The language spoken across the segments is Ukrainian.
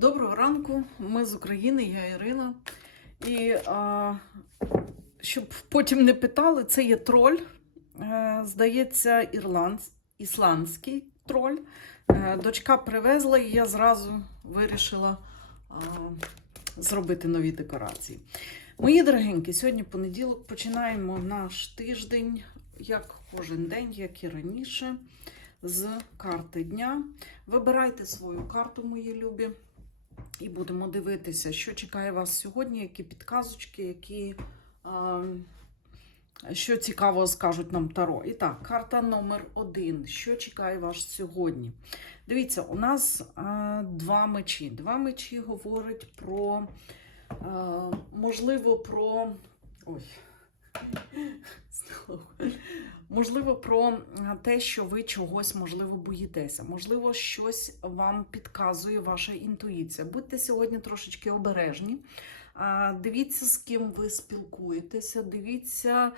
Доброго ранку, ми з України, я Ірина. І а, щоб потім не питали, це є троль. Е, здається, ірландсь, ісландський троль. Е, дочка привезла, і я зразу вирішила а, зробити нові декорації. Мої дорогенькі, сьогодні понеділок починаємо наш тиждень, як кожен день, як і раніше, з карти дня. Вибирайте свою карту, мої любі. І будемо дивитися, що чекає вас сьогодні, які підказочки, які, а, що цікаво скажуть нам Таро. І так, карта номер один. Що чекає вас сьогодні? Дивіться, у нас а, два мечі. Два мечі говорять про, а, можливо, про. Ой. Можливо, про те, що ви чогось, можливо, боїтеся. Можливо, щось вам підказує ваша інтуїція. Будьте сьогодні трошечки обережні. Дивіться, з ким ви спілкуєтеся, дивіться,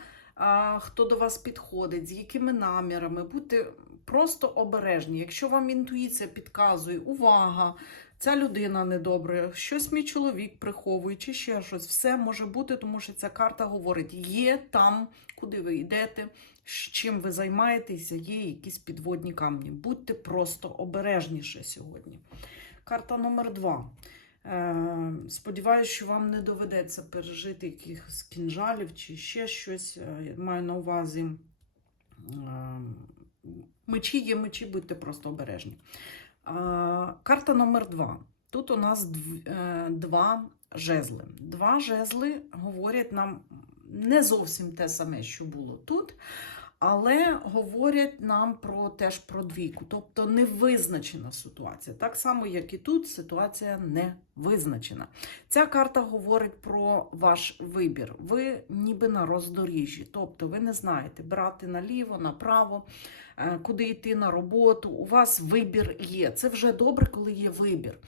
хто до вас підходить, з якими намірами. Будьте просто обережні. Якщо вам інтуїція підказує, увага, ця людина недобра, щось мій чоловік приховує, чи ще щось, все може бути, тому що ця карта говорить, є там, куди ви йдете, з чим ви займаєтеся, є якісь підводні камні. Будьте просто обережніше сьогодні. Карта номер два. Е, Сподіваюсь, що вам не доведеться пережити якихось кінжалів чи ще щось. Е, я Маю на увазі. е, Мечі є мечі, будьте просто обережні. Карта номер два. Тут у нас е, два жезли. Два жезли говорять нам не зовсім те саме, що було тут, але говорять нам про теж про двійку, тобто невизначена ситуація. Так само, як і тут, ситуація не визначена. Ця карта говорить про ваш вибір. Ви ніби на роздоріжжі, тобто ви не знаєте, брати наліво, направо, е, куди йти на роботу. У вас вибір є. Це вже добре, коли є вибір.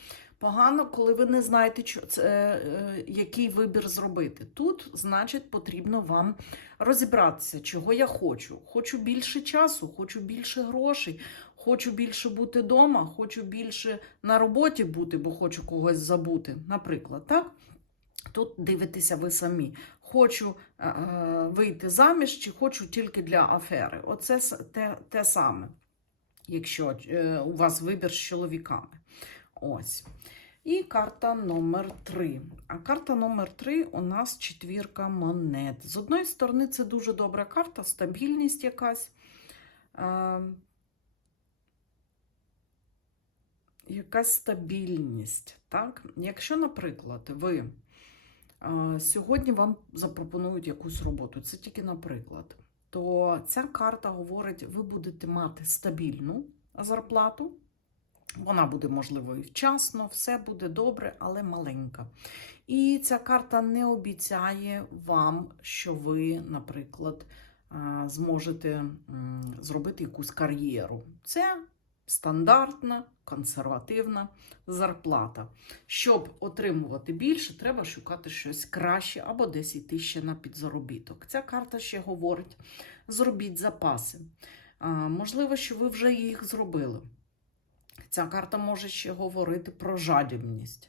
Погано, коли ви не знаєте, це, е, який вибір зробити. Тут, значить, потрібно вам розібратися, чого я хочу. Хочу більше часу, хочу більше грошей, хочу більше бути вдома, хочу більше на роботі бути, бо хочу когось забути. Наприклад, так? Тут дивитеся ви самі. Хочу е, е, вийти заміж, чи хочу тільки для афери. Оце те, те саме, якщо е, у вас вибір з чоловіками. Ось. І карта номер 3. А карта номер 3 у нас четвірка монет. З одної сторони, це дуже добра карта, стабільність якась. Е, якась стабільність. Так? Якщо, наприклад, ви е, сьогодні вам запропонують якусь роботу, це тільки наприклад, то ця карта говорить, ви будете мати стабільну зарплату. Вона буде, можливо, і вчасно, все буде добре, але маленька. І ця карта не обіцяє вам, що ви, наприклад, зможете зробити якусь кар'єру. Це стандартна, консервативна зарплата. Щоб отримувати більше, треба шукати щось краще або десь йти ще на підзаробіток. Ця карта ще говорить: зробіть запаси. Можливо, що ви вже їх зробили. Ця карта може ще говорити про жадібність.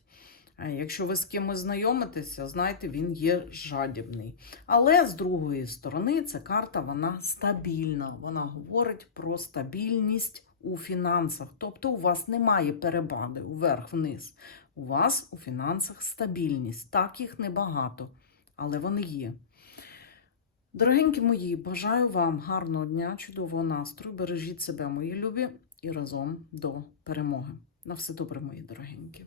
Е, Якщо ви з кимось знайомитеся, знаєте, він є жадібний. Але з другої сторони, ця карта вона стабільна. Вона говорить про стабільність у фінансах. Тобто у вас немає перебади вверх-вниз. У вас у фінансах стабільність. Так, їх небагато, але вони є. Дорогенькі мої, бажаю вам гарного дня, чудового настрою. Бережіть себе, мої любі, і разом до перемоги. На все добре, мої дорогенькі.